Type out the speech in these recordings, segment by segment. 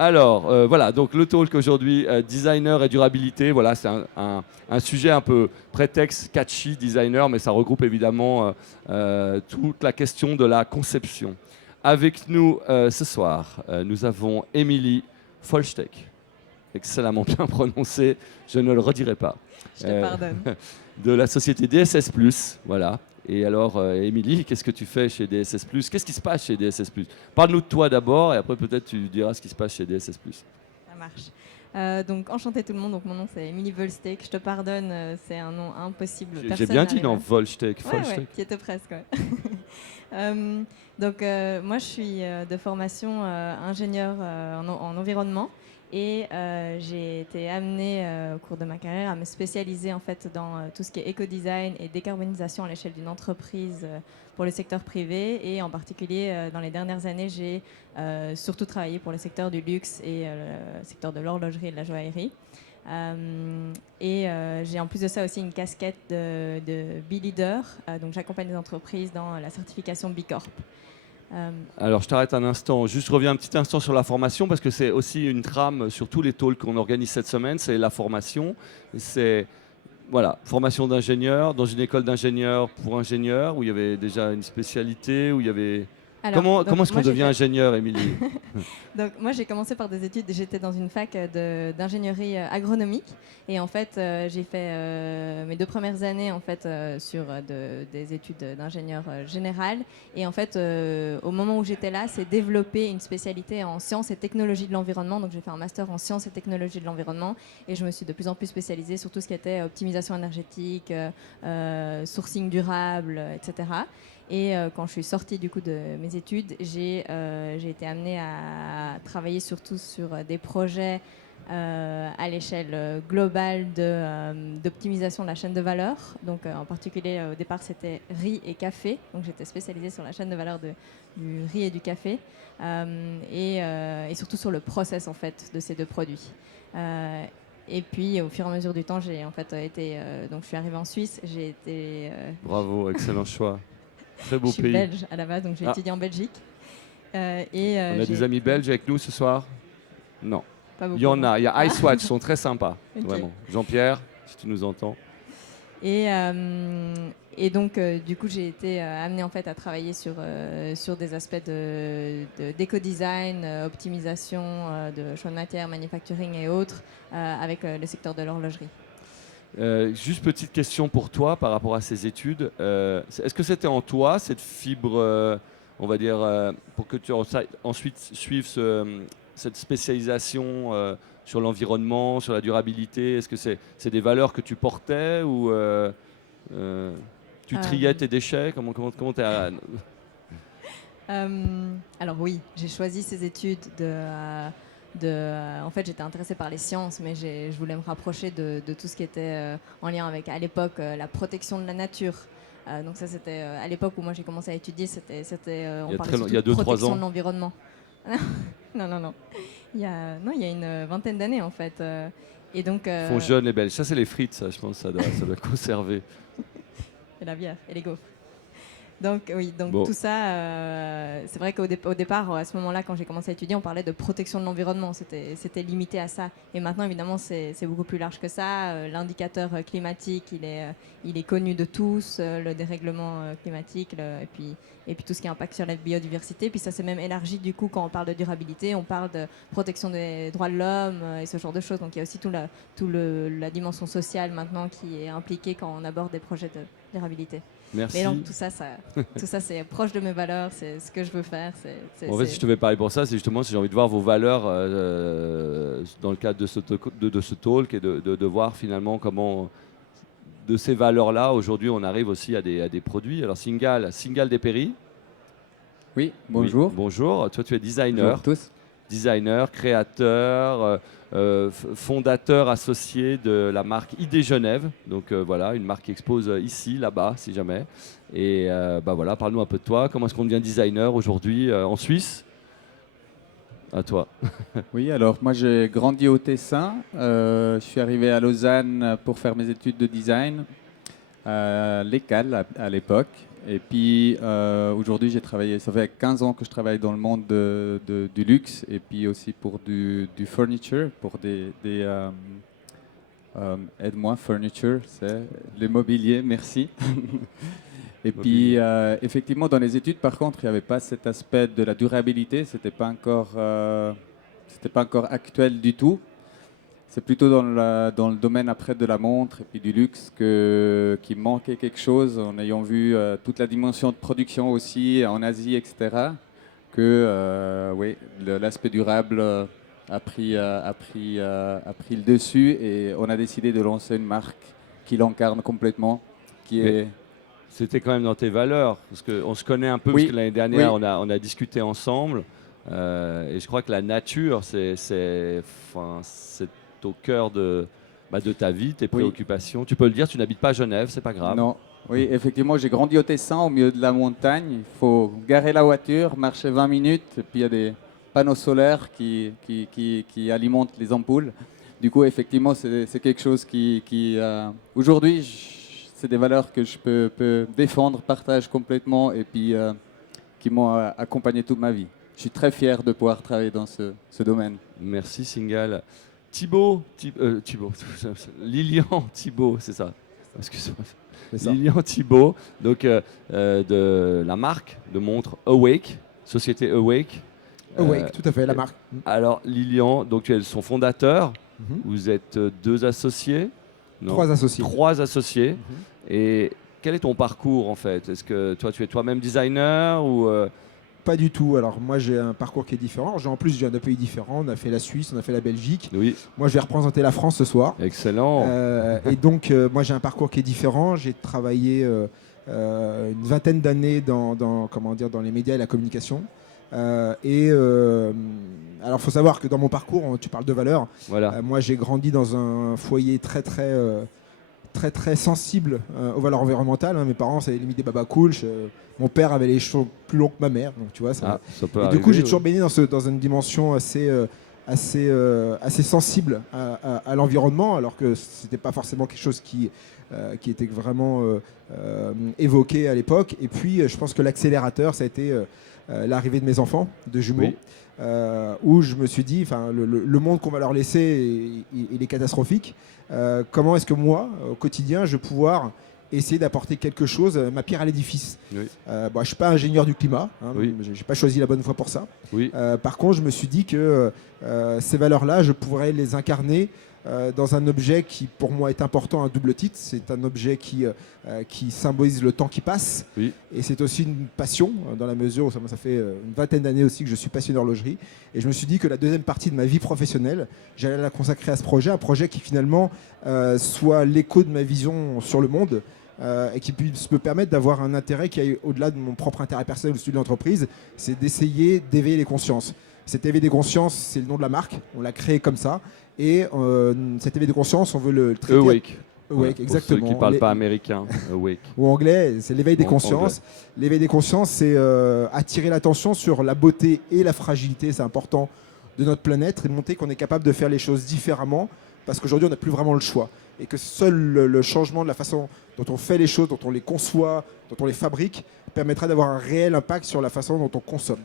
Alors, voilà, donc le talk aujourd'hui, designer et durabilité, voilà, c'est un sujet un peu prétexte, catchy, designer, mais ça regroupe évidemment toute la question de la conception. Avec nous ce soir, nous avons Émilie Folsteck, excellemment bien prononcé, je ne le redirai pas, Je te pardonne. de la société DSS+, voilà. Et alors, Émilie, qu'est-ce que tu fais chez DSS+? Qu'est-ce qui se passe chez DSS+? Parle-nous de toi d'abord, et après peut-être tu diras ce qui se passe chez DSS+. Ça marche. Donc, enchantée tout le monde. Donc, mon nom, c'est Émilie Volsteek. Je te pardonne, c'est un nom impossible. J'ai Personne bien dit, n'arrive non, à- Volsteek. Ouais, qui était presque. Ouais. Moi, je suis de formation ingénieur en environnement et j'ai été amenée au cours de ma carrière à me spécialiser en fait dans tout ce qui est éco-design et décarbonisation à l'échelle d'une entreprise pour le secteur privé et en particulier dans les dernières années, j'ai surtout travaillé pour le secteur du luxe et le secteur de l'horlogerie et de la joaillerie. J'ai en plus de ça aussi une casquette de B-Leader. Donc j'accompagne les entreprises dans la certification B Corp. Alors, je t'arrête un instant. Juste reviens un petit instant sur la formation, parce que c'est aussi une trame sur tous les talks qu'on organise cette semaine, c'est la formation. C'est, voilà, formation d'ingénieur, dans une école d'ingénieur pour ingénieur, où il y avait déjà une spécialité, où il y avait... Alors, Comment est-ce qu'on moi, devient ingénieur, Émilie? Donc moi j'ai commencé par des études, j'étais dans une fac d'ingénierie agronomique et en fait j'ai fait mes 2 premières années en fait sur des études d'ingénieur général et en fait au moment où j'étais là c'est développer une spécialité en sciences et technologies de l'environnement, donc j'ai fait un master en sciences et technologies de l'environnement et je me suis de plus en plus spécialisée sur tout ce qui était optimisation énergétique, sourcing durable, etc. Et quand je suis sortie du coup de mes études, j'ai été amenée à travailler surtout sur des projets à l'échelle globale d'optimisation de la chaîne de valeur. Donc en particulier au départ c'était riz et café. Donc j'étais spécialisée sur la chaîne de valeur du riz et du café et surtout sur le process en fait de ces 2 produits. Et puis au fur et à mesure du temps, j'ai en fait été donc je suis arrivée en Suisse. J'ai été Bravo, excellent choix. Très beau je suis pays. belge à la base, donc j'ai Ah, étudié en Belgique. on a des J'ai amis été... belges avec nous ce soir? Non. Pas Il y beaucoup, en non. a. Il y a Icewatch, ils sont très sympas, Ok. vraiment. Jean-Pierre, si tu nous entends. Et, donc, du coup, j'ai été amenée en fait à travailler sur des aspects d'éco-design, optimisation de choix de matière, manufacturing et autres, avec le secteur de l'horlogerie. Juste petite question pour toi par rapport à ces études. Est-ce que c'était en toi, cette fibre, on va dire, pour que tu ensuite suives cette spécialisation sur l'environnement, sur la durabilité? Est-ce que c'est des valeurs que tu portais ou tu triais tes déchets? Comment t'es Alors oui, j'ai choisi ces études en fait, j'étais intéressée par les sciences, mais je voulais me rapprocher de tout ce qui était en lien avec, à l'époque, la protection de la nature. Donc ça, c'était à l'époque où moi j'ai commencé à étudier, on parlait il surtout y a de 2-3 protection ans? de l'environnement. Non, non, non. Non, il y a une vingtaine d'années en fait. Et donc, Ils font jeunes les Belges. Ça, c'est les frites, ça, je pense, ça doit conserver. et la bière et les gaufres. Donc oui, donc Bon, tout ça, c'est vrai au départ, à ce moment-là, quand j'ai commencé à étudier, on parlait de protection de l'environnement. C'était limité à ça. Et maintenant, évidemment, c'est beaucoup plus large que ça. L'indicateur climatique, il est connu de tous, le dérèglement climatique, et puis tout ce qui impacte sur la biodiversité. Puis ça s'est même élargi du coup quand on parle de durabilité, on parle de protection des droits de l'homme et ce genre de choses. Donc il y a aussi la dimension sociale maintenant qui est impliquée quand on aborde des projets de durabilité. Mais donc merci. tout ça c'est proche de mes valeurs, c'est ce que je veux faire. En fait, si je te vais parler pour ça, c'est justement si j'ai envie de voir vos valeurs dans le cadre de ce talk et de voir finalement comment, de ces valeurs-là, aujourd'hui, on arrive aussi à des produits. Alors, Singal Despéry. Oui, Oui, bonjour. bonjour. Toi, tu es Bonjour à designer. tous. Designer, créateur, fondateur associé de la marque ID Genève. Donc voilà, une marque qui expose ici, là-bas, si jamais. Et bah voilà, parle-nous un peu de toi. Comment est-ce qu'on devient designer aujourd'hui en Suisse? À toi. Oui, alors moi j'ai grandi au Tessin. Je suis arrivé à Lausanne pour faire mes études de design. à l'ECAL à l'époque. Et puis aujourd'hui, j'ai travaillé, ça fait 15 ans que je travaille dans le monde du luxe et puis aussi pour du furniture, pour aide-moi, furniture, c'est le mobilier, merci. Et puis, effectivement, dans les études, par contre, il n'y avait pas cet aspect de la durabilité, c'était pas encore actuel du tout. C'est plutôt dans le domaine après de la montre et puis du luxe qui manquait quelque chose, en ayant vu toute la dimension de production aussi en Asie, etc., que oui, l'aspect durable a pris le dessus et on a décidé de lancer une marque qui l'incarne complètement, qui est... C'était quand même dans tes valeurs, parce qu'on se connaît un peu, Oui, parce que l'année dernière, oui. on a discuté ensemble, et je crois que la nature, c'est au cœur de ta vie, tes préoccupations. Tu peux le dire, tu n'habites pas à Genève, c'est pas grave. Non, oui, effectivement, j'ai grandi au Tessin, au milieu de la montagne. Il faut garer la voiture, marcher 20 minutes, et puis il y a des panneaux solaires qui alimentent les ampoules. Du coup, effectivement, c'est quelque chose aujourd'hui, c'est des valeurs que je peux défendre, partage complètement, et puis qui m'ont accompagné toute ma vie. Je suis très fier de pouvoir travailler dans ce domaine. Merci, Singal. Lilian Thibault, c'est ça. Excuse-moi. Lilian Thibault, donc de la marque de montre Awake, société Awake. Awake, tout à fait, la marque. Alors, Lilian, donc tu es son fondateur. Vous êtes 2 associés. Non, 3 associés. 3 associés. Et quel est ton parcours en fait? Est-ce que toi, tu es toi-même designer ou Pas du tout. Alors moi j'ai un parcours qui est différent. En plus je viens de pays différents. On a fait la Suisse, on a fait la Belgique. Oui. Moi je vais représenter la France ce soir. Excellent. Et donc moi j'ai un parcours qui est différent. J'ai travaillé une vingtaine d'années dans les médias et la communication. Alors faut savoir que dans mon parcours, tu parles de valeurs. Voilà. Moi j'ai grandi dans un foyer très sensible aux valeurs environnementales. Mes parents, ça avait limite des babacools. Mon père avait les cheveux plus longs que ma mère. Donc, tu vois, ça peut et arriver, du coup, j'ai toujours baigné dans une dimension assez sensible à l'environnement, alors que ce n'était pas forcément quelque chose qui était vraiment évoqué à l'époque. Et puis, je pense que l'accélérateur, ça a été l'arrivée de mes enfants, de jumeaux. Oui. Où je me suis dit, le monde qu'on va leur laisser, il est catastrophique. Comment est-ce que moi, au quotidien, je vais pouvoir essayer d'apporter quelque chose, ma pierre à l'édifice. Oui. Je ne suis pas ingénieur du climat, Oui. je n'ai pas choisi la bonne voie pour ça. Oui. Par contre, je me suis dit que ces valeurs-là, je pourrais les incarner dans un objet qui, pour moi, est important à double titre. C'est un objet qui symbolise le temps qui passe. Oui. Et c'est aussi une passion, dans la mesure où ça fait une vingtaine d'années aussi que je suis passionné d'horlogerie. Et je me suis dit que la deuxième partie de ma vie professionnelle, j'allais la consacrer à ce projet, un projet qui finalement soit l'écho de ma vision sur le monde. Et qui puisse me permettre d'avoir un intérêt qui aille au-delà de mon propre intérêt personnel ou celui de l'entreprise, c'est d'essayer d'éveiller les consciences. Cet éveil des consciences, c'est le nom de la marque, on l'a créé comme ça, et cet éveil des consciences, on veut le traiter... Awake. Awake, exactement. Pour ceux qui ne parlent pas américain, Awake. Ou anglais, c'est l'éveil des consciences. L'éveil des consciences, c'est attirer l'attention sur la beauté et la fragilité, c'est important, de notre planète, et de montrer qu'on est capable de faire les choses différemment, parce qu'aujourd'hui, on n'a plus vraiment le choix. Et que seul le changement de la façon dont on fait les choses, dont on les conçoit, dont on les fabrique, permettra d'avoir un réel impact sur la façon dont on consomme.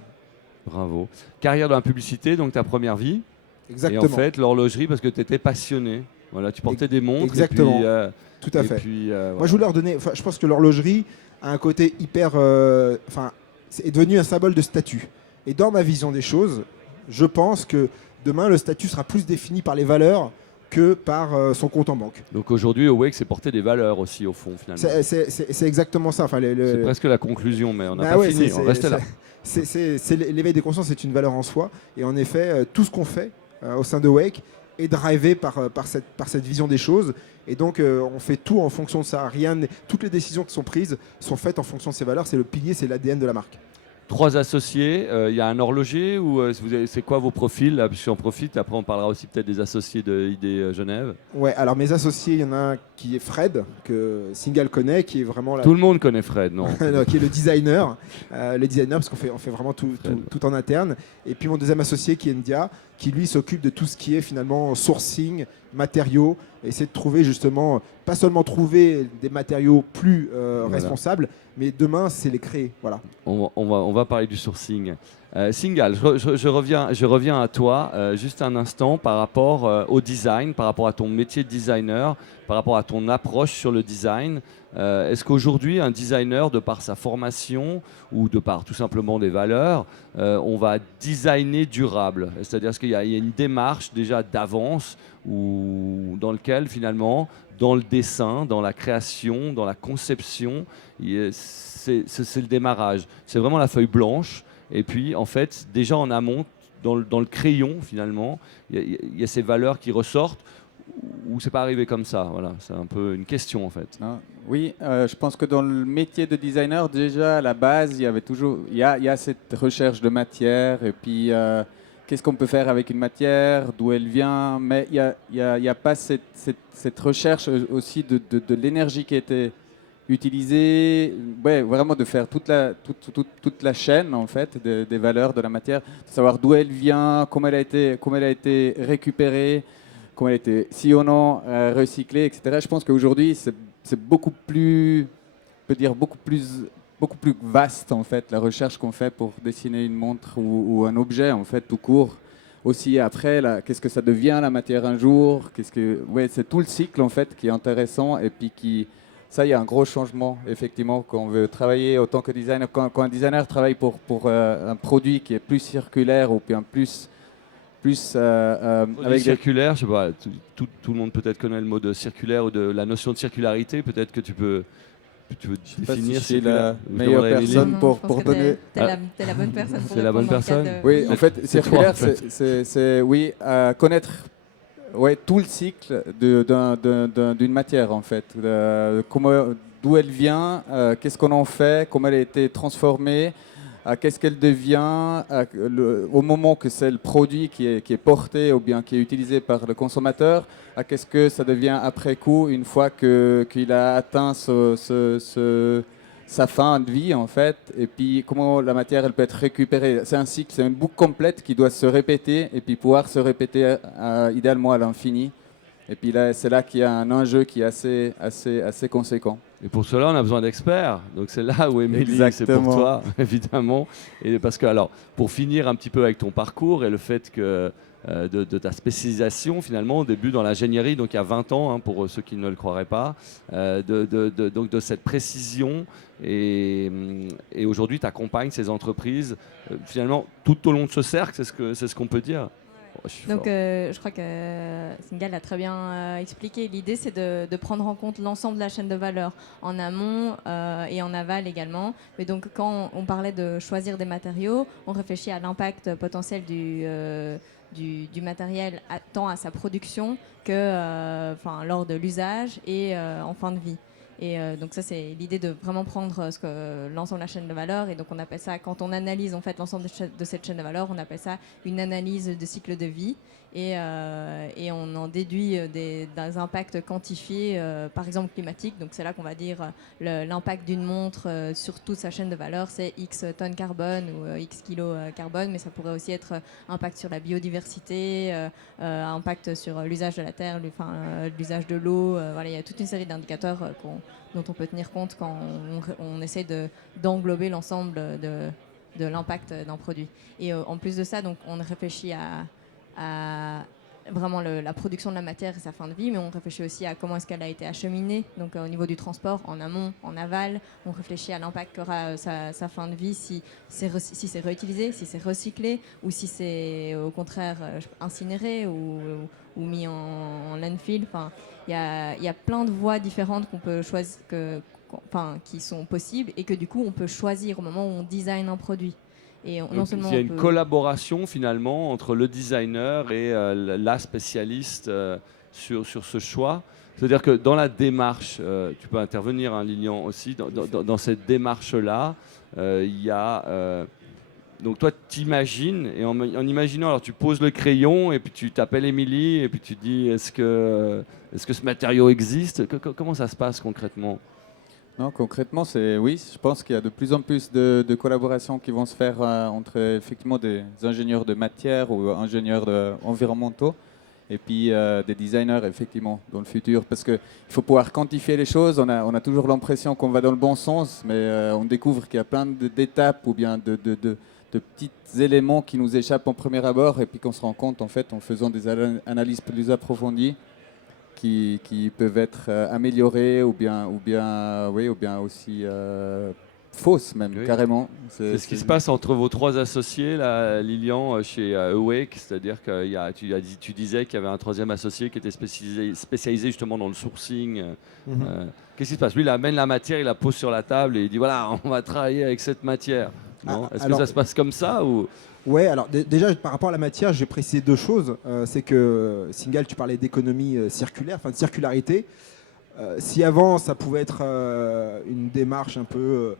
Bravo. Carrière dans la publicité, donc ta première vie. Exactement. Et en fait, l'horlogerie, parce que tu étais passionné. Voilà, tu portais des montres. Exactement. Et puis, tout à fait. Voilà. Moi, je voulais leur donner... Je pense que l'horlogerie a un côté hyper... est devenu un symbole de statut. Et dans ma vision des choses, je pense que demain, le statut sera plus défini par les valeurs que par son compte en banque. Donc aujourd'hui, Awake, c'est porter des valeurs aussi, au fond, finalement. C'est exactement ça. C'est presque la conclusion, mais on n'a pas fini, on reste là. L'éveil des consciences, c'est une valeur en soi. Et en effet, tout ce qu'on fait au sein de Awake est drivé par cette vision des choses. Et donc, on fait tout en fonction de ça. Toutes les décisions qui sont prises sont faites en fonction de ces valeurs. C'est le pilier, c'est l'ADN de la marque. 3 associés, il y a un horloger ou c'est quoi vos profils là, j'en profite, après on parlera aussi peut-être des associés de ID Genève. Ouais, alors mes associés, il y en a un qui est Fred, que Singal connaît, qui est vraiment... Tout le monde connaît Fred, non? Qui est le designer, parce qu'on fait vraiment tout en interne. Et puis mon deuxième associé qui est Ndia, qui lui s'occupe de tout ce qui est finalement sourcing, matériaux, et essayer de trouver justement, pas seulement trouver des matériaux plus responsables, mais demain c'est les créer. Voilà. On va parler du sourcing. Singal, je reviens à toi juste un instant par rapport au design, par rapport à ton métier de designer, par rapport à ton approche sur le design. Est-ce qu'aujourd'hui, un designer, de par sa formation ou de par tout simplement des valeurs, on va designer durable? C'est-à-dire est-ce qu'il y a une démarche déjà d'avance dans lequel finalement, dans le dessin, dans la création, dans la conception, c'est le démarrage. C'est vraiment la feuille blanche. Et puis, en fait, déjà en amont, dans le crayon, finalement, il y a ces valeurs qui ressortent, ou c'est pas arrivé comme ça. Voilà, c'est un peu une question, en fait. Ah, oui, je pense que dans le métier de designer, déjà à la base, il y a cette recherche de matière, et puis qu'est-ce qu'on peut faire avec une matière, d'où elle vient, mais il y a pas cette recherche aussi de l'énergie qui a été utiliser, ouais, vraiment de faire toute la chaîne en fait des valeurs de la matière, de savoir d'où elle vient, comment elle a été récupérée, comment elle a été, si ou non, recyclée, etc. Je pense qu'aujourd'hui c'est beaucoup plus, on peut dire beaucoup plus vaste en fait la recherche qu'on fait pour dessiner une montre ou un objet en fait tout court. Aussi après, qu'est-ce que ça devient la matière un jour, ouais, c'est tout le cycle en fait qui est intéressant et puis ça, il y a un gros changement, effectivement, quand on veut travailler autant que designer. Quand un designer travaille pour un produit qui est plus circulaire ou bien plus avec circulaire, je sais pas, tout le monde peut-être connaît le mot de circulaire ou de la notion de circularité. Peut-être que tu veux définir. Si la meilleure personne pour donner. T'es la bonne personne pour C'est la bonne personne. Oui, en fait, circulaire, c'est oui, connaître. Ouais, tout le cycle d'une matière en fait, d'où elle vient, qu'est-ce qu'on en fait, comment elle a été transformée, qu'est-ce qu'elle devient au moment que c'est le produit qui est porté ou bien qui est utilisé par le consommateur, qu'est-ce que ça devient après coup une fois qu'il a atteint sa fin de vie en fait, et puis comment la matière elle peut être récupérée. C'est un cycle, c'est une boucle complète qui doit se répéter et puis pouvoir se répéter idéalement à l'infini. Et puis là, c'est là qu'il y a un enjeu qui est assez conséquent. Et pour cela, on a besoin d'experts. Donc c'est là où Émilie, c'est pour toi, évidemment. Et parce que, alors, pour finir un petit peu avec ton parcours et le fait que de ta spécialisation, finalement, au début dans l'ingénierie, donc il y a 20 ans, hein, pour ceux qui ne le croiraient pas, donc de cette précision. Et aujourd'hui, tu accompagnes ces entreprises, finalement, tout au long de ce cercle, c'est ce qu'on peut dire. Donc je crois que Singal a très bien expliqué. L'idée c'est de prendre en compte l'ensemble de la chaîne de valeur, en amont et en aval également. Mais donc quand on parlait de choisir des matériaux, on réfléchit à l'impact potentiel du matériel tant à sa production que lors de l'usage et en fin de vie. Et donc ça c'est l'idée de vraiment prendre l'ensemble de la chaîne de valeur, et donc on appelle ça, quand on analyse en fait l'ensemble de cette chaîne de valeur, on appelle ça une analyse de cycle de vie, et on en déduit des impacts quantifiés, par exemple climatiques. Donc c'est là qu'on va dire l'impact d'une montre sur toute sa chaîne de valeur, c'est X tonnes carbone ou X kilos carbone, mais ça pourrait aussi être impact sur la biodiversité, impact sur l'usage de la terre, l'usage de l'eau. Voilà, il y a toute une série d'indicateurs dont on peut tenir compte quand on essaie d'englober l'ensemble de l'impact d'un produit. Et en plus de ça, donc, on réfléchit à vraiment la production de la matière et sa fin de vie, mais on réfléchit aussi à comment est-ce qu'elle a été acheminée, donc au niveau du transport, en amont, en aval. On réfléchit à l'impact qu'aura sa fin de vie, si c'est réutilisé, si c'est recyclé, ou si c'est au contraire incinéré ou mis en landfill. Enfin, il y a plein de voies différentes qu'on peut choisir, qui sont possibles, et que du coup on peut choisir au moment où on design un produit. Et non seulement il y a une collaboration finalement entre le designer et la spécialiste sur ce choix. C'est-à-dire que dans la démarche, tu peux intervenir, hein, Lilian, aussi, dans cette démarche-là, il y a... donc toi, tu imagines, et en imaginant, alors tu poses le crayon, et puis tu t'appelles Émilie, et puis tu dis, est-ce que ce matériau existe ? Comment ça se passe concrètement ? Non, concrètement, oui, je pense qu'il y a de plus en plus de collaborations qui vont se faire entre effectivement des ingénieurs de matière ou ingénieurs environnementaux et puis des designers effectivement dans le futur. Parce qu'il faut pouvoir quantifier les choses. On a toujours l'impression qu'on va dans le bon sens, mais on découvre qu'il y a plein d'étapes ou bien de petits éléments qui nous échappent en premier abord et puis qu'on se rend compte en fait en faisant des analyses plus approfondies qui peuvent être améliorées ou bien aussi fausses même, Oui. carrément. C'est ce qui se passe entre vos 3 associés, là, Lilian, chez Awake, c'est-à-dire que tu disais qu'il y avait un 3e associé qui était spécialisé justement dans le sourcing. Qu'est-ce qui se passe? Lui, il amène la matière, il la pose sur la table et il dit voilà, on va travailler avec cette matière. Non? Est-ce que ça se passe comme ça ou... Ouais, alors déjà par rapport à la matière, j'ai précisé 2 choses. C'est que, Singal, tu parlais d'économie circulaire, enfin de circularité. Si avant ça pouvait être une démarche un peu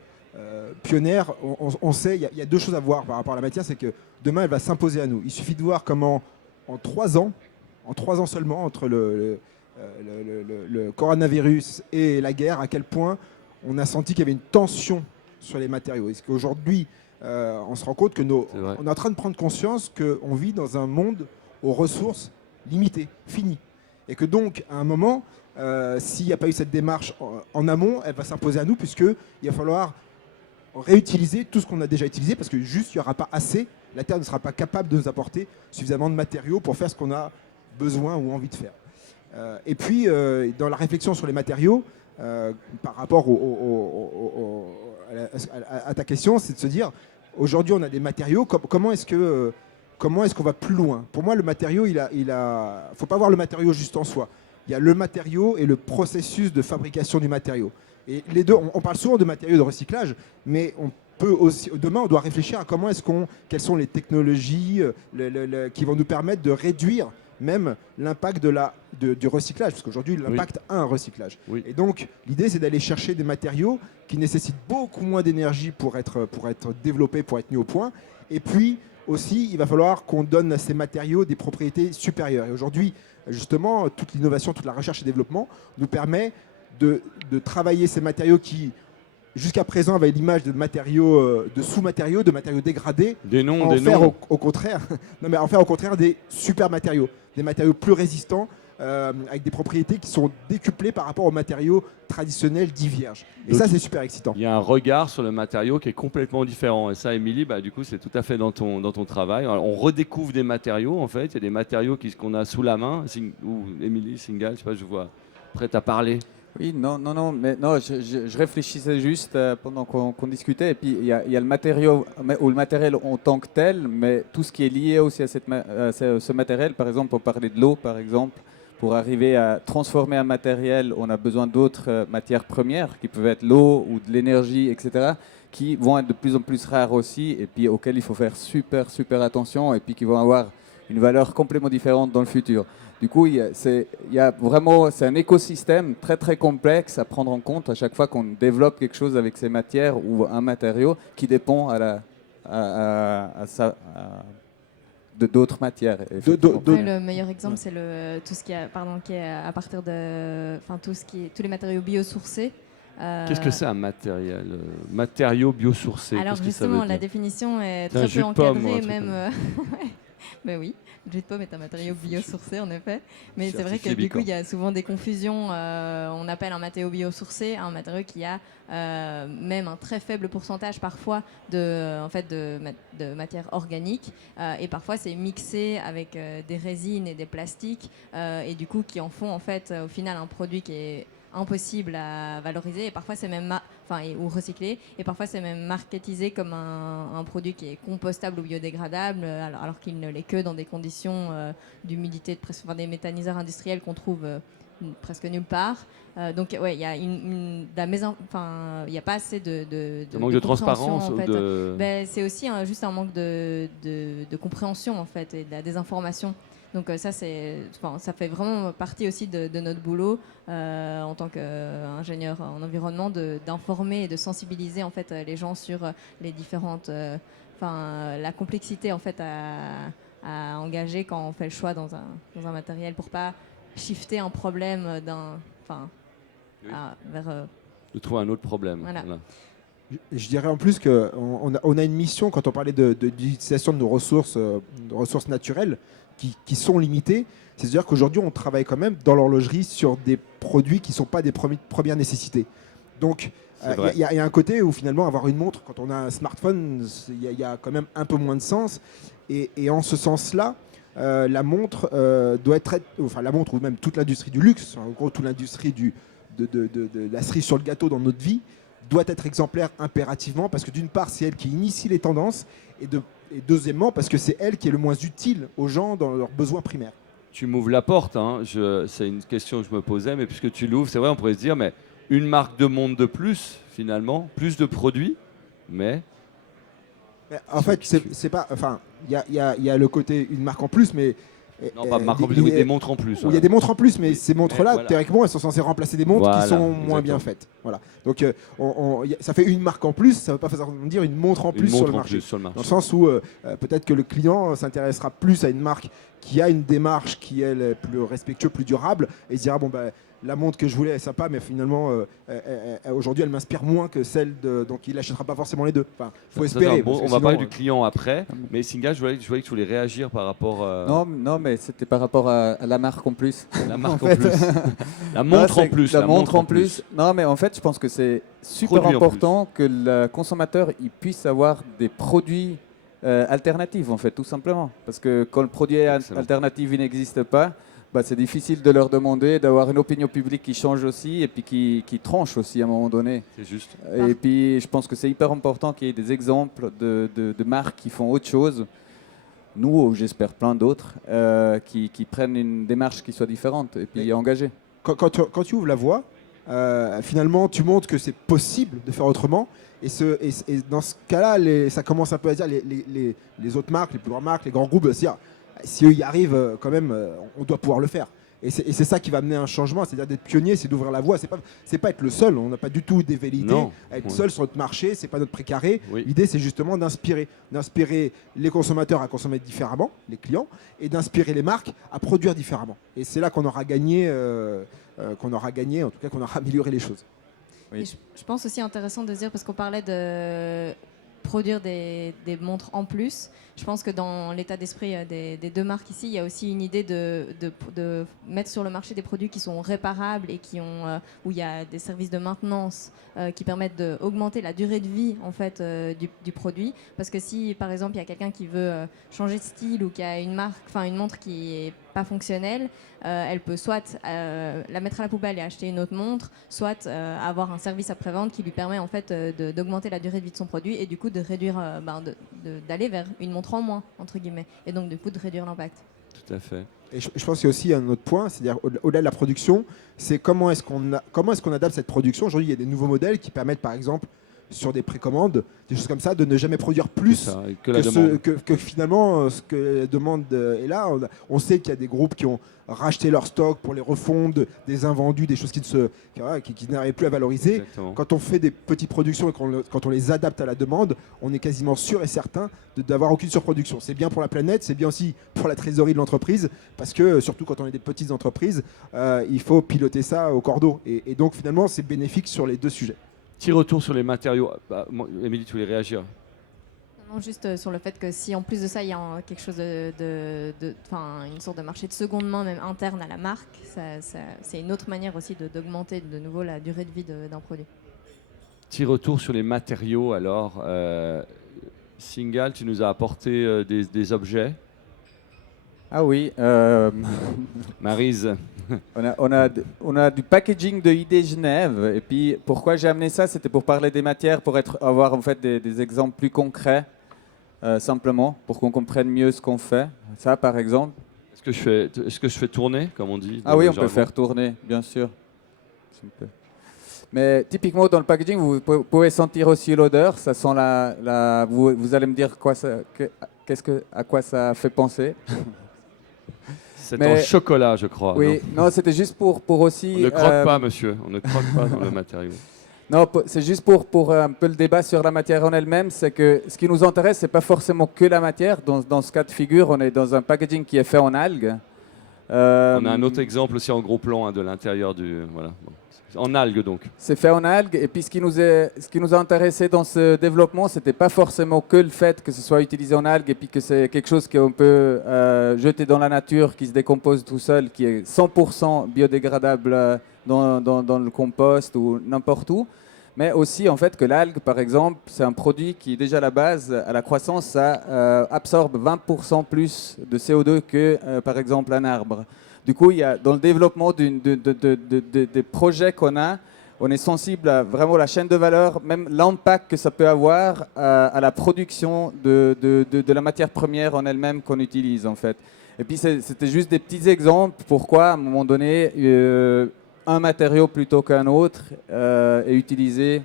pionnière, on sait, il y a 2 choses à voir par rapport à la matière, c'est que demain elle va s'imposer à nous. Il suffit de voir comment en 3 ans seulement, entre le coronavirus et la guerre, à quel point on a senti qu'il y avait une tension sur les matériaux. Est-ce qu'aujourd'hui, on se rend compte que on est en train de prendre conscience qu'on vit dans un monde aux ressources limitées, finies. Et que donc, à un moment, s'il n'y a pas eu cette démarche en amont, elle va s'imposer à nous, puisqu'il va falloir réutiliser tout ce qu'on a déjà utilisé, parce que juste, il n'y aura pas assez. La Terre ne sera pas capable de nous apporter suffisamment de matériaux pour faire ce qu'on a besoin ou envie de faire. Et puis, dans la réflexion sur les matériaux, par rapport à ta question, c'est de se dire, aujourd'hui, on a des matériaux. Comment est-ce qu'on va plus loin? Pour moi, le matériau, faut pas voir le matériau juste en soi. Il y a le matériau et le processus de fabrication du matériau. Et les deux, on parle souvent de matériaux de recyclage, mais on peut aussi, demain, on doit réfléchir à quelles sont les technologies qui vont nous permettre de réduire même l'impact du recyclage, parce qu'aujourd'hui, l'impact a un recyclage. Oui. Et donc, l'idée, c'est d'aller chercher des matériaux qui nécessitent beaucoup moins d'énergie pour être développés, pour être mis au point. Et puis, aussi, il va falloir qu'on donne à ces matériaux des propriétés supérieures. Et aujourd'hui, justement, toute l'innovation, toute la recherche et développement nous permet de travailler ces matériaux qui, jusqu'à présent, avaient l'image de matériaux, de sous-matériaux, de matériaux dégradés, au contraire, en faire au contraire des super matériaux, des matériaux plus résistants, avec des propriétés qui sont décuplées par rapport aux matériaux traditionnels dits vierges. Et donc, ça, c'est super excitant. Il y a un regard sur le matériau qui est complètement différent. Et ça, Émilie, du coup, c'est tout à fait dans ton travail. Alors, on redécouvre des matériaux, en fait. Il y a des matériaux qu'on a sous la main. Ou Émilie, Singal, je sais pas, je vois prête à parler. Oui, non, je réfléchissais juste pendant qu'on discutait. Et puis, il y a le matériau, ou le matériel en tant que tel, mais tout ce qui est lié aussi à ce matériel. Par exemple, on parlait de l'eau, par exemple. Pour arriver à transformer un matériel, on a besoin d'autres matières premières, qui peuvent être l'eau ou de l'énergie, etc., qui vont être de plus en plus rares aussi, et puis auxquelles il faut faire super, super attention, et puis qui vont avoir une valeur complètement différente dans le futur. Du coup, c'est un écosystème très, très complexe à prendre en compte à chaque fois qu'on développe quelque chose avec ces matières ou un matériau qui dépend d'autres matières. Le meilleur exemple, c'est tout ce qui est à partir de, tous les matériaux biosourcés. Qu'est-ce que c'est un matériel matériaux biosourcés? Alors justement, la définition est très peu encadrée, même. Ben oui, le jus de pomme est un matériau biosourcé en effet, mais c'est vrai que du coup il y a souvent des confusions. On appelle un matériau biosourcé un matériau qui a même un très faible pourcentage parfois de matière organique, et parfois c'est mixé avec des résines et des plastiques, et du coup qui en font en fait au final un produit qui est impossible à valoriser, et parfois c'est même ou recyclé, et parfois c'est même marketisé comme un produit qui est compostable ou biodégradable, alors qu'il ne l'est que dans des conditions d'humidité, des méthaniseurs industriels qu'on trouve presque nulle part. Donc ouais, il y a il y a pas assez de manque de transparence en fait. de... C'est aussi juste un manque de compréhension en fait, et de la désinformation. Donc ça fait vraiment partie aussi de notre boulot en tant qu'ingénieur en environnement, d'informer et de sensibiliser en fait les gens sur les différentes, la complexité en fait à engager quand on fait le choix dans un matériel, pour pas shifter un problème vers de trouver un autre problème. Voilà. Je dirais en plus qu'on a une mission quand on parlait d'utilisation de nos ressources naturelles qui sont limitées. C'est-à-dire qu'aujourd'hui, on travaille quand même dans l'horlogerie sur des produits qui ne sont pas des premières nécessités. Donc, il y a un côté où finalement, avoir une montre, quand on a un smartphone, il y a quand même un peu moins de sens. Et en ce sens-là, la montre doit être, enfin la montre ou même toute l'industrie du luxe, en gros toute l'industrie de la cerise sur le gâteau dans notre vie, doit être exemplaire impérativement parce que d'une part, c'est elle qui initie les tendances et deuxièmement, parce que c'est elle qui est le moins utile aux gens dans leurs besoins primaires. Tu m'ouvres la porte, hein. C'est une question que je me posais, mais puisque tu l'ouvres, c'est vrai, on pourrait se dire, mais une marque de montre de plus, finalement, plus de produits, mais... En fait, c'est pas... Enfin, il y a le côté une marque en plus, mais... Non, pas marque en plus, des montres en plus. Il y a des montres en plus, mais ces montres-là, voilà. théoriquement, elles sont censées remplacer des montres qui sont moins bien faites. Voilà. Donc, ça fait une marque en plus, ça ne veut pas forcément dire une montre en plus sur le marché. Dans le sens où peut-être que le client s'intéressera plus à une marque qui a une démarche qui elle, est plus respectueuse, plus durable, et il se dira, bon, bah, la montre que je voulais est sympa, mais finalement, aujourd'hui, elle m'inspire moins que celle de... Donc, il n'achètera pas forcément les deux. Enfin, faut espérer. Bon, on va parler du client après, mais Singa, je voyais que tu voulais réagir par rapport... Non, mais c'était par rapport à la marque en plus. La marque en plus. La montre en plus. La montre en plus. Non, mais en fait, je pense que c'est super important que le consommateur il puisse avoir des produits alternatifs, en fait, tout simplement. Parce que quand le produit alternatif il n'existe pas, bah, c'est difficile de leur demander d'avoir une opinion publique qui change aussi et puis qui tranche aussi à un moment donné. C'est juste. Et puis, je pense que c'est hyper important qu'il y ait des exemples de marques qui font autre chose. Nous, j'espère plein d'autres, qui prennent une démarche qui soit différente et puis engagée. Quand tu ouvres la voie, finalement, tu montres que c'est possible de faire autrement. Et dans ce cas-là, ça commence un peu à dire les autres marques, les plus grandes marques, les grands groupes, si eux y arrivent, quand même, on doit pouvoir le faire. Et c'est ça qui va amener un changement, c'est-à-dire d'être pionnier, c'est d'ouvrir la voie. C'est pas être le seul, on n'a pas du tout des velléités à être seul sur notre marché, c'est pas notre précaré. Oui. L'idée, c'est justement d'inspirer les consommateurs à consommer différemment, les clients, et d'inspirer les marques à produire différemment. Et c'est là qu'on aura gagné, en tout cas qu'on aura amélioré les choses. Oui. Et je pense aussi intéressant de dire, parce qu'on parlait de produire des montres en plus. Je pense que dans l'état d'esprit des deux marques ici, il y a aussi une idée de mettre sur le marché des produits qui sont réparables et où il y a des services de maintenance qui permettent d'augmenter la durée de vie en fait, du produit. Parce que si, par exemple, il y a quelqu'un qui veut changer de style ou qui a une montre qui n'est pas fonctionnelle, elle peut soit la mettre à la poubelle et acheter une autre montre, soit avoir un service après-vente qui lui permet en fait, d'augmenter la durée de vie de son produit et du coup de réduire, d'aller vers une montre en moins, entre guillemets, et donc du coup de réduire l'impact. Tout à fait. Et je pense qu'il y a aussi un autre point, c'est-à-dire au-delà de la production, c'est comment est-ce qu'on adapte cette production. Aujourd'hui, il y a des nouveaux modèles qui permettent, par exemple, sur des précommandes, des choses comme ça, de ne jamais produire plus que finalement ce que la demande est là. On sait qu'il y a des groupes qui ont racheté leur stock pour les refondre, des invendus, des choses qui n'arrivent plus à valoriser. Exactement. Quand on fait des petites productions et quand on les adapte à la demande, on est quasiment sûr et certain d'avoir aucune surproduction. C'est bien pour la planète, c'est bien aussi pour la trésorerie de l'entreprise, parce que surtout quand on est des petites entreprises, il faut piloter ça au cordeau. Et donc finalement, c'est bénéfique sur les deux sujets. Petit retour sur les matériaux. Émilie, tu voulais réagir? Non, juste sur le fait que si en plus de ça, il y a quelque chose une sorte de marché de seconde main, même interne à la marque, c'est une autre manière aussi d'augmenter de nouveau la durée de vie d'un produit. Petit retour sur les matériaux alors. Singal, tu nous as apporté des objets. Ah oui. Maryse. On a du packaging de ID Genève. Et puis, pourquoi j'ai amené ça? C'était pour parler des matières, pour avoir en fait des exemples plus concrets, simplement, pour qu'on comprenne mieux ce qu'on fait. Ça, par exemple. Est-ce que je fais tourner, comme on dit? Ah oui, on peut faire tourner, bien sûr. Mais typiquement, dans le packaging, vous pouvez sentir aussi l'odeur. Ça sent vous allez me dire à quoi ça fait penser. C'est en chocolat, je crois. Oui, non, c'était juste pour aussi... On ne croque pas, monsieur. On ne croque pas dans le matériau. Non, c'est juste pour un peu le débat sur la matière en elle-même. C'est que ce qui nous intéresse, c'est pas forcément que la matière. Dans ce cas de figure, on est dans un packaging qui est fait en algues. On a un autre exemple aussi en gros plan de l'intérieur du... Voilà. Bon, En algues donc. C'est fait en algues. Et puis ce qui nous a intéressé dans ce développement, c'était pas forcément que le fait que ce soit utilisé en algues et puis que c'est quelque chose qu'on peut jeter dans la nature, qui se décompose tout seul, qui est 100% biodégradable dans le compost ou n'importe où. Mais aussi en fait que l'algue, par exemple, c'est un produit qui déjà à la base, à la croissance, ça absorbe 20% plus de CO2 que par exemple un arbre. Du coup, il y a, dans le développement des projets qu'on a, on est sensible à vraiment la chaîne de valeur, même l'impact que ça peut avoir à la production de la matière première en elle-même qu'on utilise en fait. Et puis c'était juste des petits exemples pourquoi à un moment donné un matériau plutôt qu'un autre est utilisé.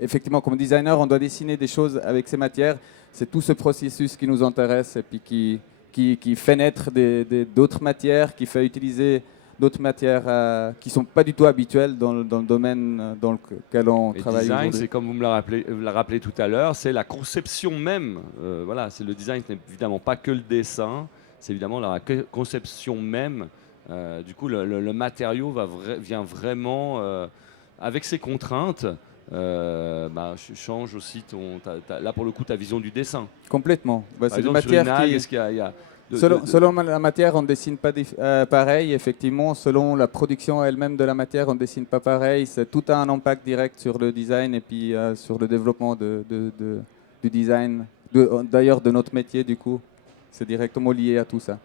Effectivement, comme designer, on doit dessiner des choses avec ces matières. C'est tout ce processus qui nous intéresse et puis qui fait naître d'autres matières, qui fait utiliser d'autres matières qui ne sont pas du tout habituelles dans le domaine dans lequel on travaille design, aujourd'hui. c'est comme vous me l'avez rappelé tout à l'heure, c'est la conception même. Voilà, c'est le design, ce n'est évidemment pas que le dessin, c'est évidemment la conception même. Du coup, le matériau vient vraiment, avec ses contraintes, change aussi là pour le coup ta vision du dessin. Complètement. Par C'est des exemple, sur une matières algue, qui... est-ce qu'il y a Selon la matière, on ne dessine pas pareil. Effectivement, selon la production elle-même de la matière, on ne dessine pas pareil. Tout a un impact direct sur le design et puis sur le développement du design. D'ailleurs, de notre métier, du coup, c'est directement lié à tout ça.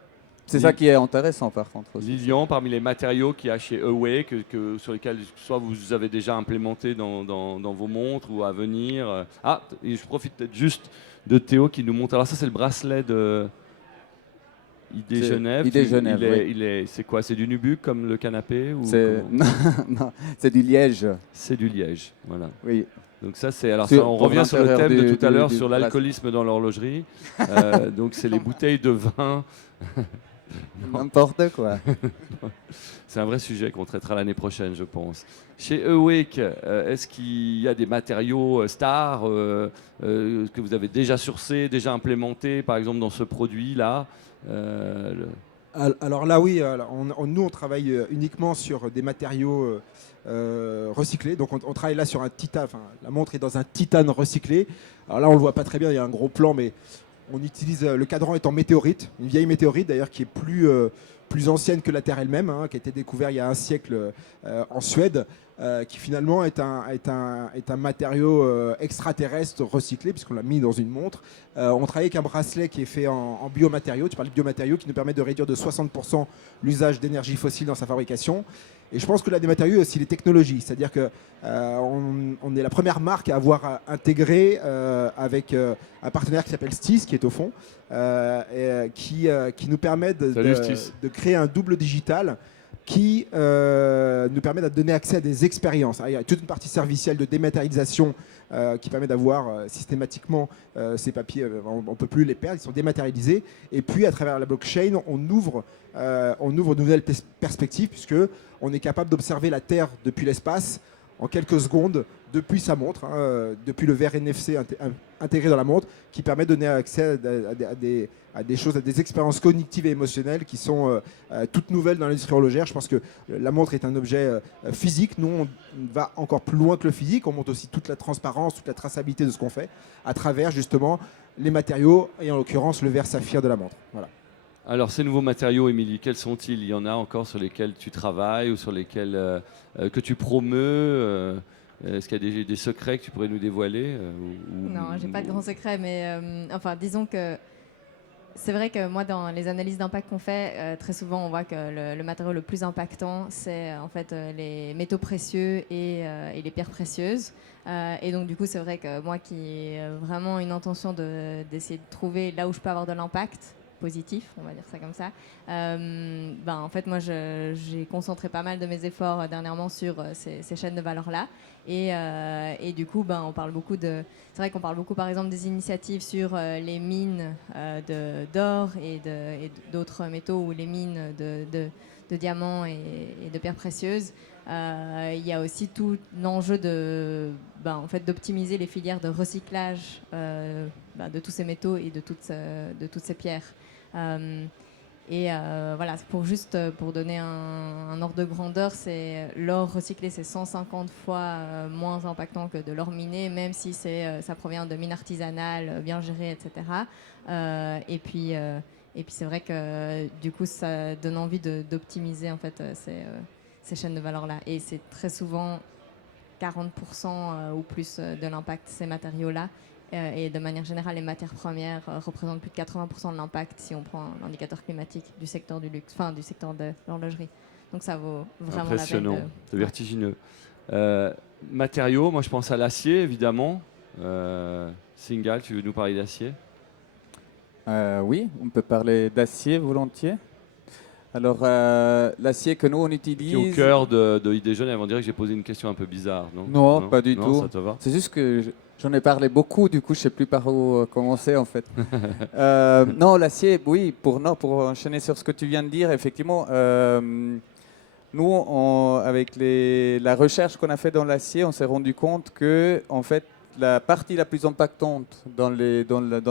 C'est ça qui est intéressant, par contre. Aussi. Lilian, parmi les matériaux qu'il y a chez Away, sur lesquels soit vous avez déjà implémenté dans vos montres ou à venir. Et je profite peut-être juste de Théo qui nous montre. Alors ça, c'est le bracelet de ID Genève. ID Genève, oui. C'est quoi? C'est du nubuck comme le canapé ou Non, c'est du liège. C'est du liège, voilà. Oui. Donc ça, c'est alors on revient sur le thème de tout à l'heure sur l'alcoolisme dans l'horlogerie. Donc c'est les bouteilles de vin. N'importe quoi. C'est un vrai sujet qu'on traitera l'année prochaine, je pense. Chez Awake, est-ce qu'il y a des matériaux stars que vous avez déjà sourcés, déjà implémentés, par exemple dans ce produit-là Alors là, oui, nous, on travaille uniquement sur des matériaux recyclés. Donc on travaille là sur un titane, la montre est dans un titane recyclé. Alors là, on ne le voit pas très bien, il y a un gros plan, mais on utilise le cadran est en météorite, une vieille météorite d'ailleurs qui est plus ancienne que la Terre elle-même, qui a été découverte il y a un siècle en Suède, qui finalement est un matériau extraterrestre recyclé puisqu'on l'a mis dans une montre. On travaille avec un bracelet qui est fait en biomatériaux, tu parles de biomatériaux, qui nous permet de réduire de 60% l'usage d'énergie fossile dans sa fabrication. Et je pense que là, des matériaux, il y a aussi les technologies. C'est-à-dire qu'on est la première marque à avoir intégré avec un partenaire qui s'appelle Stis, qui est au fond, qui nous permet de créer un double digital qui nous permet de donner accès à des expériences. Il y a toute une partie servicielle de dématérialisation qui permet d'avoir systématiquement ces papiers, on ne peut plus les perdre, ils sont dématérialisés. Et puis à travers la blockchain, on ouvre de nouvelles perspectives puisqu'on est capable d'observer la Terre depuis l'espace en quelques secondes depuis sa montre, depuis le verre NFC intégré dans la montre, qui permet de donner accès à des choses, à des expériences cognitives et émotionnelles qui sont toutes nouvelles dans l'industrie horlogère. Je pense que la montre est un objet physique. Nous, on va encore plus loin que le physique. On montre aussi toute la transparence, toute la traçabilité de ce qu'on fait à travers justement les matériaux et en l'occurrence le verre saphir de la montre. Voilà. Alors, ces nouveaux matériaux, Émilie, quels sont-ils? Il y en a encore sur lesquels tu travailles ou sur lesquels que tu promeus Est-ce qu'il y a des secrets que tu pourrais nous dévoiler Non, j'ai pas de grands secrets, mais disons que c'est vrai que moi, dans les analyses d'impact qu'on fait, très souvent, on voit que le matériau le plus impactant, c'est en fait les métaux précieux et les pierres précieuses. Et donc, du coup, c'est vrai que moi qui ai vraiment une intention d'essayer de trouver là où je peux avoir de l'impact positif, on va dire ça comme ça. En fait, moi, j'ai concentré pas mal de mes efforts dernièrement sur ces chaînes de valeur-là. Et du coup, on parle beaucoup c'est vrai qu'on parle beaucoup, par exemple, des initiatives sur les mines d'or et d'autres métaux ou les mines de diamants et de pierres précieuses. Il y a aussi tout l'enjeu d'optimiser les filières de recyclage de tous ces métaux et de toutes ces pierres. Et voilà, pour donner un ordre de grandeur, l'or recyclé, c'est 150 fois moins impactant que de l'or miné, même si ça provient de mines artisanales, bien gérées, etc. Et puis c'est vrai que du coup, ça donne envie d'optimiser en fait ces chaînes de valeur-là. Et c'est très souvent 40% ou plus de l'impact, ces matériaux-là. Et de manière générale, les matières premières représentent plus de 80% de l'impact si on prend l'indicateur climatique du secteur du luxe, enfin du secteur de l'horlogerie. Donc ça vaut vraiment la peine. Impressionnant, c'est vertigineux. Matériaux, moi je pense à l'acier évidemment. Singal, tu veux nous parler d'acier? Oui, on peut parler d'acier volontiers. Alors, l'acier que nous on utilise. Qui est au cœur de Idées Jeunes, avant de dire que j'ai posé une question un peu bizarre, non? Non, pas du tout. Ça te va? C'est juste que j'en ai parlé beaucoup, du coup je sais plus par où commencer en fait. Non, l'acier, oui, pour enchaîner sur ce que tu viens de dire, effectivement, nous, avec la recherche qu'on a fait dans l'acier, on s'est rendu compte que en fait, la partie la plus impactante dans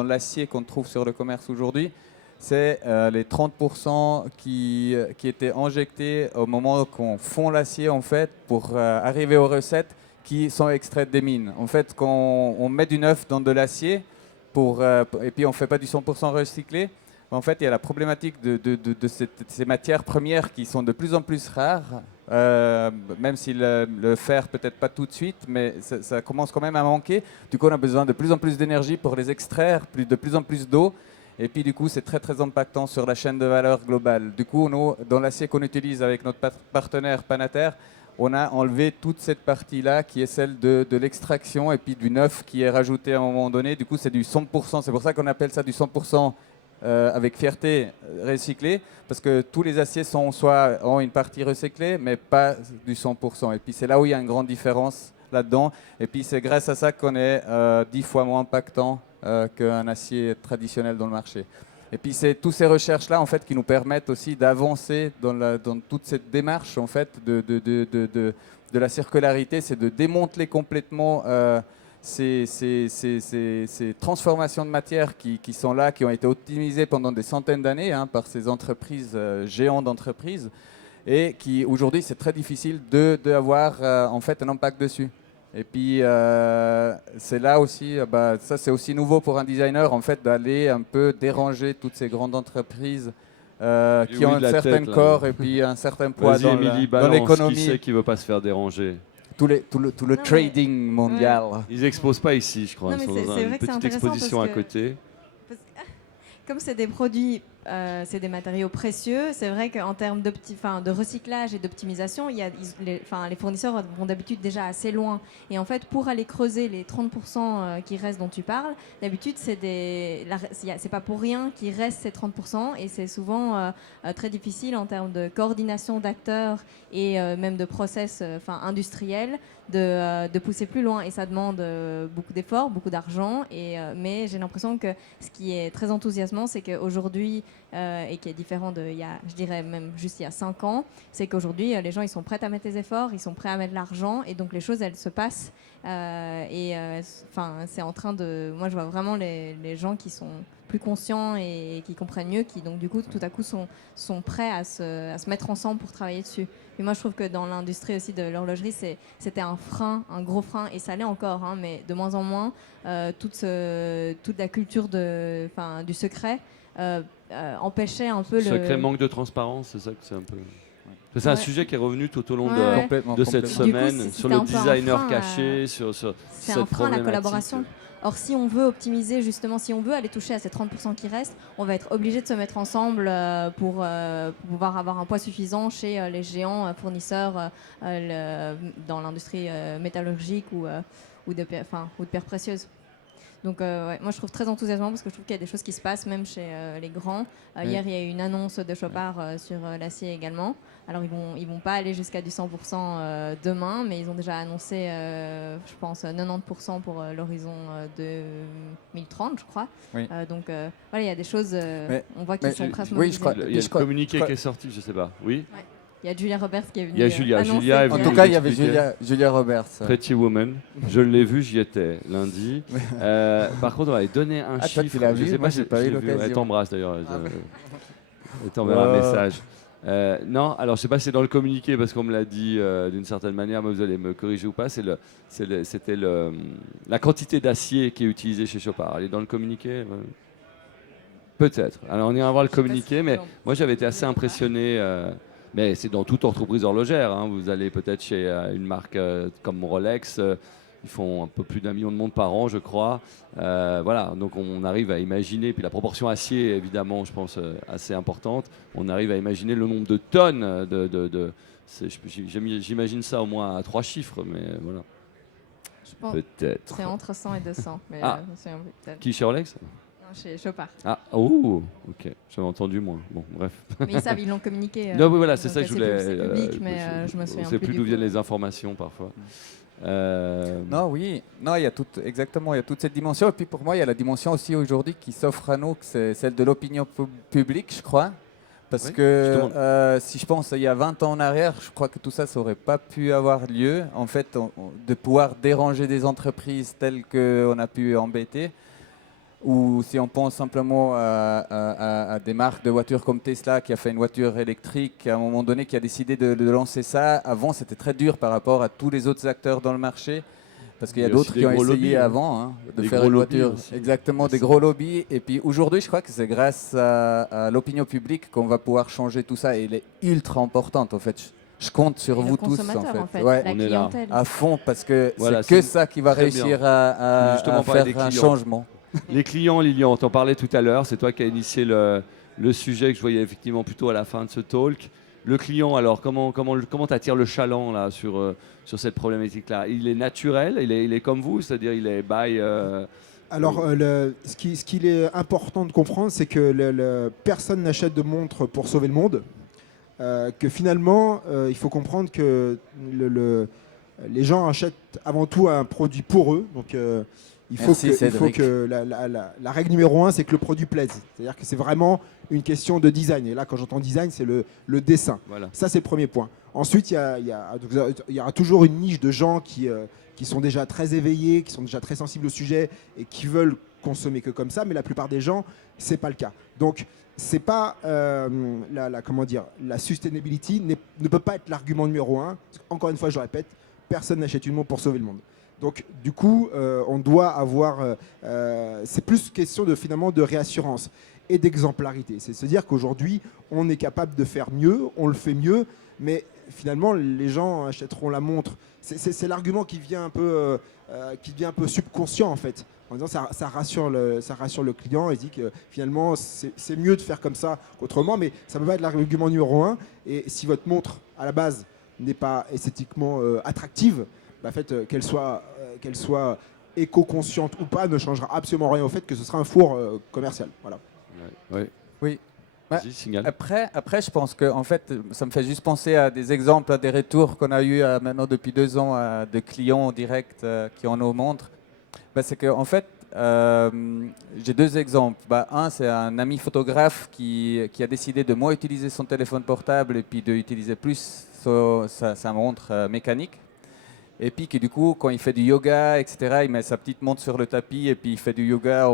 l'acier qu'on trouve sur le commerce aujourd'hui, c'est les 30% qui étaient injectés au moment qu'on fond l'acier en fait, pour arriver aux recettes qui sont extraites des mines. En fait, quand on met du neuf dans de l'acier et puis on ne fait pas du 100% recyclé, en fait, il y a la problématique de ces matières premières qui sont de plus en plus rares, même si le fer peut-être pas tout de suite, mais ça commence quand même à manquer. Du coup, on a besoin de plus en plus d'énergie pour les extraire, de plus en plus d'eau. Et puis du coup, c'est très très impactant sur la chaîne de valeur globale. Du coup, nous, dans l'acier qu'on utilise avec notre partenaire Panater, on a enlevé toute cette partie-là qui est celle de l'extraction et puis du neuf qui est rajouté à un moment donné. Du coup, c'est du 100%. C'est pour ça qu'on appelle ça du 100% avec fierté recyclé, parce que tous les aciers ont une partie recyclée, mais pas du 100%. Et puis c'est là où il y a une grande différence là-dedans. Et puis c'est grâce à ça qu'on est 10 fois moins impactant qu'un acier traditionnel dans le marché. Et puis c'est toutes ces recherches-là en fait qui nous permettent aussi d'avancer dans toute cette démarche en fait de la circularité, c'est de démanteler complètement ces transformations de matière qui sont là, qui ont été optimisées pendant des centaines d'années par ces entreprises, géants d'entreprises, et qui aujourd'hui c'est très difficile d'avoir en fait un impact dessus. Et puis c'est là aussi, ça c'est aussi nouveau pour un designer en fait d'aller un peu déranger toutes ces grandes entreprises qui ont un certain corps et puis un certain poids dans l'économie. Qui c'est qui veut pas se faire déranger? Tout le trading mondial. Ouais. Ils exposent pas ici, je crois. Non, Ils mais sont dans c'est une vrai que c'est petite intéressant exposition à parce que- côté. Comme c'est des produits, c'est des matériaux précieux, c'est vrai qu'en termes de recyclage et d'optimisation, les fournisseurs vont d'habitude déjà assez loin. Et en fait, pour aller creuser les 30% qui restent dont tu parles, d'habitude, c'est pas pour rien qu'il reste ces 30%, et c'est souvent très difficile en termes de coordination d'acteurs et même de process industriels de pousser plus loin. Et ça demande beaucoup d'efforts, beaucoup d'argent. Mais j'ai l'impression que ce qui est très enthousiasmant, c'est qu'aujourd'hui, et qui est différent je dirais même juste il y a 5 ans, c'est qu'aujourd'hui, les gens ils sont prêts à mettre les efforts, ils sont prêts à mettre l'argent, et donc les choses elles se passent. C'est en train de... Moi je vois vraiment les gens qui sont plus conscients et qui comprennent mieux, qui donc du coup tout à coup sont prêts à se mettre ensemble pour travailler dessus. Et moi je trouve que dans l'industrie aussi de l'horlogerie, c'était un frein, un gros frein, et ça l'est encore, mais de moins en moins. Toute la culture du secret empêchait un peu Secret, le... manque de transparence, c'est ça que c'est un peu... C'est un sujet qui est revenu tout au long Ouais. de cette semaine, Du coup, sur c'était le un peu un designer frein, caché, sur C'est cette un frein à la problématique. collaboration. Or, si on veut optimiser, justement, si on veut aller toucher à ces 30% qui restent, on va être obligé de se mettre ensemble pour pouvoir avoir un poids suffisant chez les géants fournisseurs dans l'industrie métallurgique ou de pierres précieuses. Donc moi je trouve très enthousiasmant, parce que je trouve qu'il y a des choses qui se passent même chez les grands. Hier il y a eu une annonce de Chopard sur l'acier également. Alors ils vont pas aller jusqu'à du 100% demain, mais ils ont déjà annoncé je pense 90% pour l'horizon 2030 je crois. Oui. Donc voilà, il y a des choses, on voit qu'ils sont prêts à se oui, je crois. mobiliser. Il y a le communiqué qui est sorti, je sais pas. Oui. Il y a Julia Roberts qui est venue. Il y a Julia. annoncer Julia est que- En venue. tout cas, il y avait expliquer. Julia Roberts. Pretty Woman. Je l'ai vu, j'y étais lundi. Par contre, on va donner un Ah, toi, chiffre. tu l'as Je vu? sais Moi, si j'ai pas je eu l'ai vu. l'occasion. Elle t'embrasse d'ailleurs. Et t'enverras un message. Non, alors je sais pas si c'est dans le communiqué parce qu'on me l'a dit d'une certaine manière, mais vous allez me corriger ou pas. C'était la quantité d'acier qui est utilisée chez Chopard. Elle est dans le communiqué peut-être. Alors on ira voir le communiqué, mais moi j'avais été assez impressionné. Mais c'est dans toute entreprise horlogère. Hein. Vous allez peut-être chez une marque comme Rolex. Ils font un peu plus d'1 million de montres par an, je crois. Voilà, donc on arrive à imaginer, puis la proportion acier, évidemment, je pense, assez importante. On arrive à imaginer le nombre de tonnes j'imagine ça au moins à 3 chiffres, mais voilà. Je pense Peut-être. c'est entre 100 et 200. Mais je me souviens plus, peut-être. Qui chez Rolex? Non, chez Chopard. Ah, oh, ok, j'avais entendu moins. Bon, bref. Mais ils savent, ils l'ont communiqué. Non, oui, voilà, c'est donc ça que je voulais. C'est public, mais je me souviens Je sais plus plus du d'où coup. viennent les informations parfois. Non, oui, non, il y a exactement, il y a toute cette dimension. Et puis pour moi, il y a la dimension aussi aujourd'hui qui s'offre à nous, que c'est celle de l'opinion publique, je crois. Parce Oui, que si je pense il y a 20 ans en arrière, je crois que tout ça, ça n'aurait pas pu avoir lieu. En fait, de pouvoir déranger des entreprises telles qu'on a pu embêter. Ou si on pense simplement à des marques de voitures comme Tesla qui a fait une voiture électrique à un moment donné, qui a décidé de lancer ça. Avant, c'était très dur par rapport à tous les autres acteurs dans le marché. Parce qu'il y a d'autres qui ont essayé avant de faire une voiture. Exactement, des gros lobbies. Et puis aujourd'hui, je crois que c'est grâce à l'opinion publique qu'on va pouvoir changer tout ça. Et elle est ultra importante en fait. Je compte sur vous tous en fait. Ouais, la on est là. clientèle. À fond, parce que Voilà, c'est que c'est ça qui va très réussir bien. à Justement, parler des faire un clients. changement. Les clients, Lilian, on t'en parlait tout à l'heure, c'est toi qui as initié le sujet que je voyais effectivement plutôt à la fin de ce talk. Le client, alors, comment t'attires le chaland là, sur cette problématique-là? Il est naturel, il est comme vous, c'est-à-dire il est by... Alors, ce qu'il est important de comprendre, c'est que personne n'achète de montre pour sauver le monde. Que finalement, il faut comprendre que les gens achètent avant tout un produit pour eux. Donc, il faut que la règle numéro 1, c'est que le produit plaise. C'est-à-dire que c'est vraiment une question de design. Et là, quand j'entends design, c'est le dessin. Voilà. Ça, c'est le premier point. Ensuite, il y aura toujours une niche de gens qui sont déjà très éveillés, qui sont déjà très sensibles au sujet et qui veulent consommer que comme ça. Mais la plupart des gens, c'est pas le cas. Donc, c'est pas la sustainability ne peut pas être l'argument numéro 1. Encore une fois, je le répète, personne n'achète une montre pour sauver le monde. Donc, du coup, on doit avoir... c'est plus question finalement de réassurance et d'exemplarité. C'est se dire qu'aujourd'hui, on est capable de faire mieux, on le fait mieux, mais finalement, les gens achèteront la montre. C'est l'argument qui devient un peu subconscient, en fait. En disant ça rassure le client et dit que finalement, c'est mieux de faire comme ça qu'autrement, mais ça ne peut pas être l'argument numéro 1. Et si votre montre, à la base, n'est pas esthétiquement attractive, en fait, qu'elle soit éco-consciente ou pas ne changera absolument rien au fait que ce sera un four commercial. Voilà. Ouais. Oui. Vas-y, signale. Après, je pense que en fait, ça me fait juste penser à des exemples, à des retours qu'on a eu maintenant depuis 2 ans de clients directs qui ont nos montres. C'est que en fait, j'ai 2 exemples. Un, c'est un ami photographe qui a décidé de moins utiliser son téléphone portable et puis d'utiliser plus sa montre mécanique. Et puis qui du coup, quand il fait du yoga, etc., il met sa petite montre sur le tapis et puis il fait du yoga.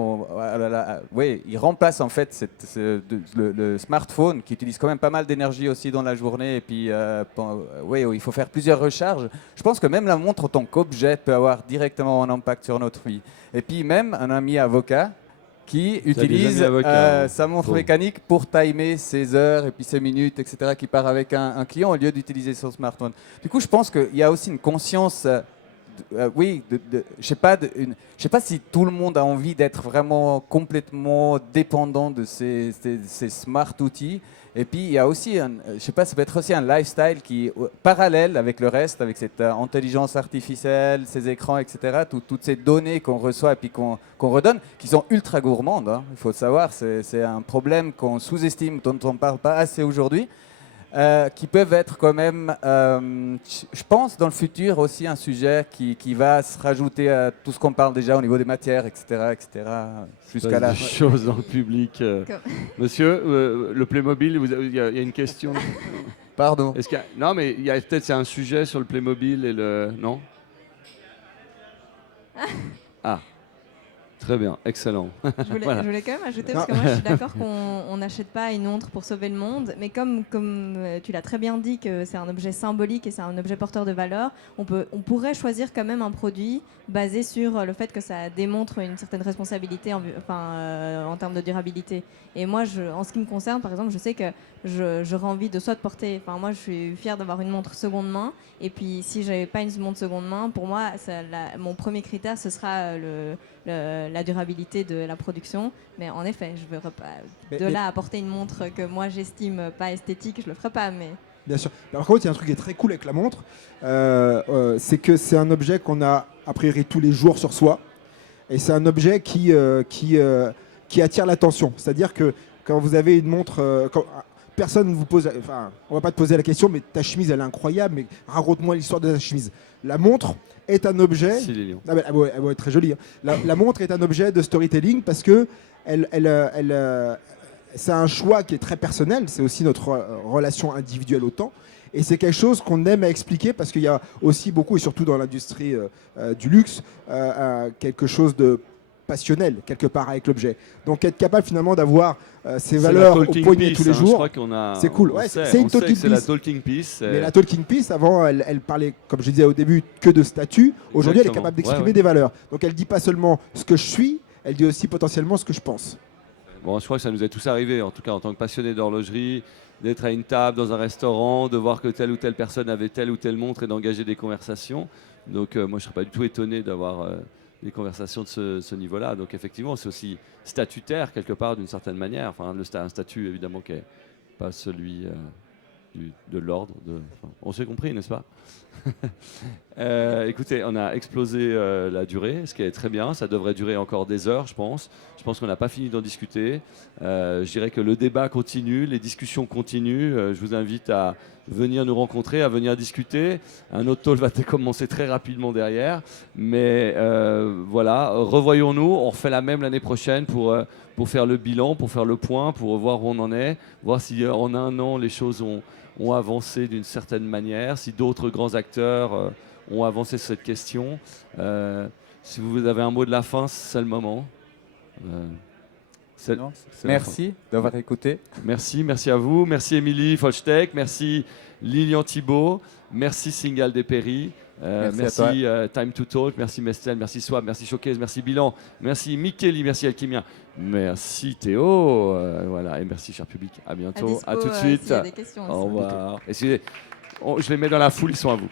Il remplace en fait le smartphone qui utilise quand même pas mal d'énergie aussi dans la journée. Et puis, il faut faire plusieurs recharges. Je pense que même la montre en tant qu'objet peut avoir directement un impact sur notre vie. Et puis même un ami avocat qui utilise sa montre mécanique pour timer ses heures et puis ses minutes, etc., qui part avec un client au lieu d'utiliser son smartphone. Du coup, je pense qu'il y a aussi une conscience, je sais pas si tout le monde a envie d'être vraiment complètement dépendant de ces smart outils. Et puis, il y a aussi, ça peut être aussi un lifestyle qui est parallèle avec le reste, avec cette intelligence artificielle, ces écrans, etc., toutes ces données qu'on reçoit et puis qu'on redonne, qui sont ultra gourmandes. Hein, il faut le savoir, c'est un problème qu'on sous-estime, dont on ne parle pas assez aujourd'hui, qui peuvent être quand même, je pense, dans le futur aussi un sujet qui va se rajouter à tout ce qu'on parle déjà au niveau des matières, etc., jusqu'à là. Des choses dans le public. Monsieur, le Playmobil, il y a une question. Pardon. Non, mais il y a peut-être c'est un sujet sur le Playmobil et le non. Ah. Très bien, excellent. Je voulais quand même ajouter, parce que moi je suis d'accord qu'on n'achète pas une montre pour sauver le monde, mais comme tu l'as très bien dit que c'est un objet symbolique et c'est un objet porteur de valeur, on pourrait choisir quand même un produit basé sur le fait que ça démontre une certaine responsabilité en termes de durabilité. Et moi, en ce qui me concerne, par exemple, je sais que j'aurais envie de soit de porter, moi je suis fière d'avoir une montre seconde main, et puis si j'avais pas une montre seconde main, pour moi, mon premier critère, ce sera la durabilité de la production. Mais en effet, je veux pas là apporter une montre que moi j'estime pas esthétique, je le ferai pas. Mais bien sûr. Par contre, il y a un truc qui est très cool avec la montre, c'est que c'est un objet qu'on a a priori tous les jours sur soi, et c'est un objet qui attire l'attention. C'est-à-dire que quand vous avez une montre, personne ne vous pose, on va pas te poser la question, mais ta chemise elle est incroyable, mais raconte-moi l'histoire de ta chemise. La montre est un objet. Elle va être très jolie. Hein. La montre est un objet de storytelling parce que c'est un choix qui est très personnel. C'est aussi notre relation individuelle au temps. Et c'est quelque chose qu'on aime à expliquer parce qu'il y a aussi beaucoup, et surtout dans l'industrie du luxe, quelque chose de passionnel quelque part avec l'objet. Donc être capable finalement d'avoir ces valeurs au poignet tous les jours, c'est cool. Ouais, c'est une talking piece. C'est la talking piece. Mais la talking piece, avant, elle parlait, comme je disais au début, que de statut. Aujourd'hui, elle est capable d'exprimer des valeurs. Donc elle dit pas seulement ce que je suis, elle dit aussi potentiellement ce que je pense. Bon, je crois que ça nous est tous arrivé, en tout cas en tant que passionné d'horlogerie, d'être à une table dans un restaurant, de voir que telle ou telle personne avait telle ou telle montre et d'engager des conversations. Donc moi, je ne serais pas du tout étonné d'avoir des conversations de ce niveau-là. Donc effectivement, c'est aussi statutaire quelque part d'une certaine manière. Enfin, un statut évidemment qui n'est pas celui de l'ordre. On s'est compris, n'est-ce pas? Écoutez, on a explosé la durée, ce qui est très bien. Ça devrait durer encore des heures, je pense. Je pense qu'on n'a pas fini d'en discuter. Je dirais que le débat continue, les discussions continuent. Je vous invite à venir nous rencontrer, à venir discuter. Un autre talk va commencer très rapidement derrière. Mais voilà, revoyons-nous. On refait la même l'année prochaine pour faire le bilan, pour faire le point, pour voir où on en est, voir si en un an les choses ont avancé d'une certaine manière, si d'autres grands acteurs ont avancé sur cette question. Si vous avez un mot de la fin, c'est le moment. Merci d'avoir écouté. Merci à vous. Merci Émilie Folchtek, merci Lilian Thibault, merci Singal Despéry. Merci Time to Talk, merci Mestel, merci Swab, merci Showcase, merci Bilan, merci Micheli, merci Alchimia, merci Théo, voilà, et merci cher public. À bientôt, à tout de suite. S'il y a des questions au revoir. Et je les mets dans la foule, ils sont à vous.